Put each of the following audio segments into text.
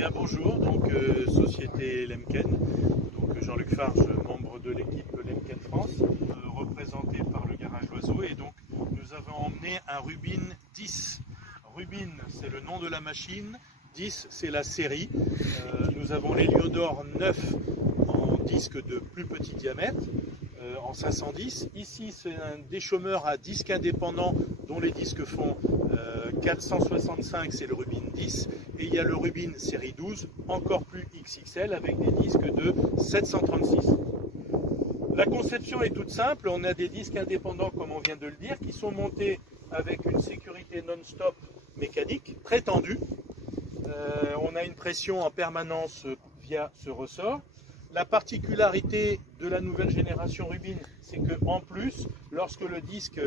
bien bonjour, donc société Lemken, donc Jean-Luc Farge, membre de l'équipe Lemken France, représenté par le garage Loiseau, et donc nous avons emmené un Rubin 10. Rubin, c'est le nom de la machine, 10 c'est la série. Nous avons l'Héliodor 9 en disque de plus petit diamètre, en 510. Ici c'est un déchômeur à disque indépendant dont les disques font 465, c'est le Rubin 10, et il y a le Rubin série 12, encore plus XXL, avec des disques de 736. La conception est toute simple, on a des disques indépendants, comme on vient de le dire, qui sont montés avec une sécurité non-stop mécanique, très tendue. On a une pression en permanence via ce ressort. La particularité de la nouvelle génération Rubin, c'est qu'en plus, lorsque le disque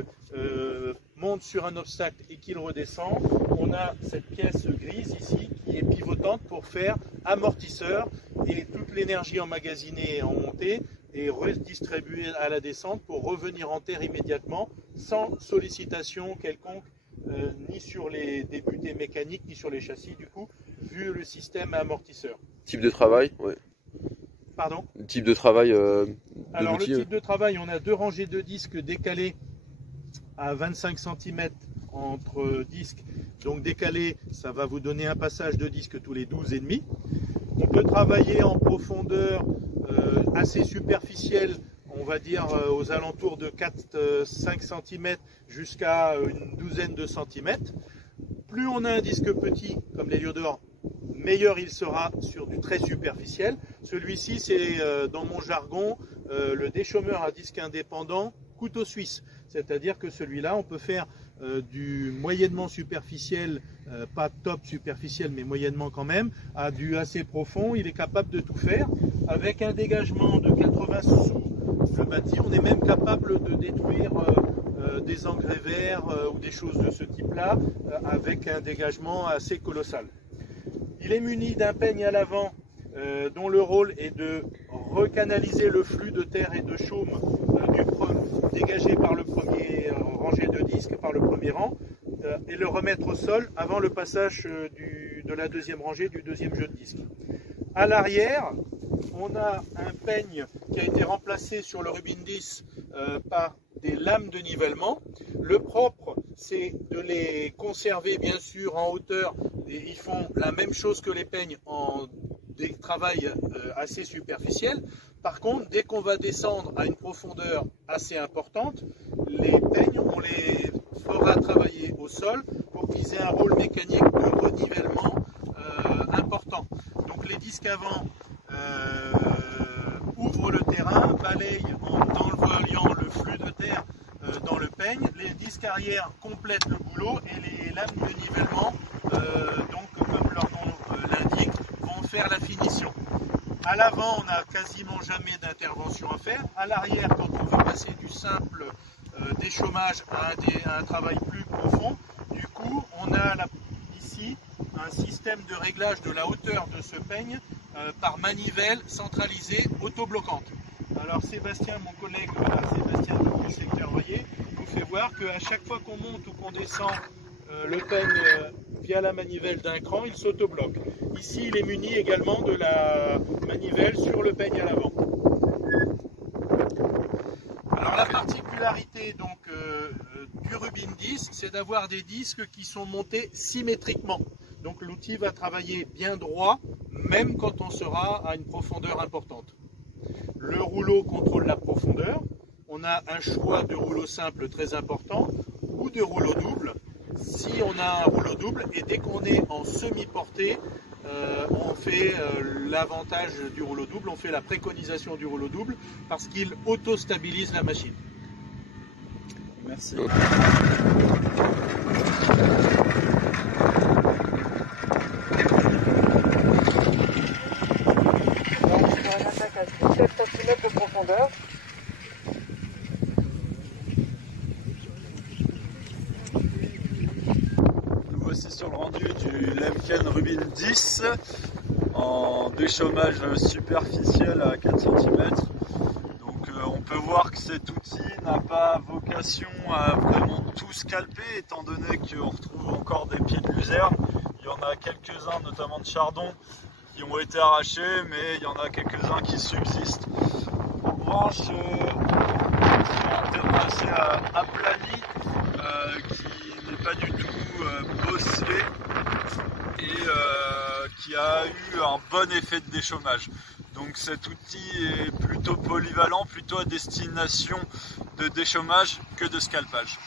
monte sur un obstacle et qu'il redescend, on a cette pièce grise ici qui est pivotante pour faire amortisseur, et toute l'énergie emmagasinée en montée est redistribuée à la descente pour revenir en terre immédiatement sans sollicitation quelconque, ni sur les débutés mécaniques ni sur les châssis, du coup, vu le système amortisseur. Type de travail, ouais. Pardon ? Le type de travail Alors le type de travail, on a deux rangées de disques décalés à 25 cm entre disques. Donc décalé, ça va vous donner un passage de disque tous les 12,5. On peut travailler en profondeur assez superficielle, on va dire aux alentours de 4-5 cm jusqu'à une douzaine de centimètres. Plus on a un disque petit, comme l'Héliodor, meilleur il sera sur du très superficiel. Celui-ci, c'est dans mon jargon le déchômeur à disque indépendant couteau suisse. C'est-à-dire que celui-là, on peut faire du moyennement superficiel, pas top superficiel, mais moyennement quand même, à du assez profond. Il est capable de tout faire. Avec un dégagement de 80 sous le bâti, on est même capable de détruire des engrais verts ou des choses de ce type-là, avec un dégagement assez colossal. Il est muni d'un peigne à l'avant dont le rôle est de recanaliser le flux de terre et de chaume dégagé par le premier rangée de disques, par le premier rang, et le remettre au sol avant le passage de la deuxième rangée du deuxième jeu de disques. À l'arrière, on a un peigne qui a été remplacé sur le Rubin 10 par des lames de nivellement. Le propre, c'est de les conserver bien sûr en hauteur, et ils font la même chose que les peignes en des travails assez superficiels. Par contre, dès qu'on va descendre à une profondeur assez importante, les peignes, on les fera travailler au sol pour qu'ils aient un rôle mécanique de renivellement important. Donc les disques avant ouvrent le terrain, balayent en envoyant le flux de terre dans le peigne. Les disques arrière complètent le boulot, et les lames de nivellement, donc comme leur nom l'indique, vont faire la finition. À l'avant, on n'a quasiment jamais d'intervention à faire. À l'arrière, quand on veut passer du simple déchômage à un travail plus profond, du coup, on a ici un système de réglage de la hauteur de ce peigne par manivelle centralisée autobloquante. Alors Sébastien, mon collègue, Sébastien du secteur Voyer, nous fait voir qu'à chaque fois qu'on monte ou qu'on descend le peigne via la manivelle d'un cran, il s'autobloque. Ici, il est muni également de la manivelle sur le peigne à l'avant. Alors la particularité donc du Rubin 10, c'est d'avoir des disques qui sont montés symétriquement. Donc l'outil va travailler bien droit, même quand on sera à une profondeur importante. Le rouleau contrôle la profondeur. On a un choix de rouleau simple très important ou de rouleau double. Si on a un rouleau double, et dès qu'on est en semi-portée, on fait l'avantage du rouleau double, on fait la préconisation du rouleau double parce qu'il auto-stabilise la machine. Merci. On attaque à 17 cm de profondeur. Voici sur le rendu du Lemken Rubin 10 en déchômage superficiel à 4 cm. Donc on peut voir que cet outil n'a pas vocation à vraiment tout scalper, étant donné qu'on retrouve encore des pieds de luzerne. Il y en a quelques-uns, notamment de chardon, qui ont été arrachés, mais il y en a quelques-uns qui subsistent. En revanche, sur un terrain assez aplani, qui n'est pas du tout bosselé et qui a eu un bon effet de déchômage. Donc cet outil est plutôt polyvalent, plutôt à destination de déchômage que de scalpage.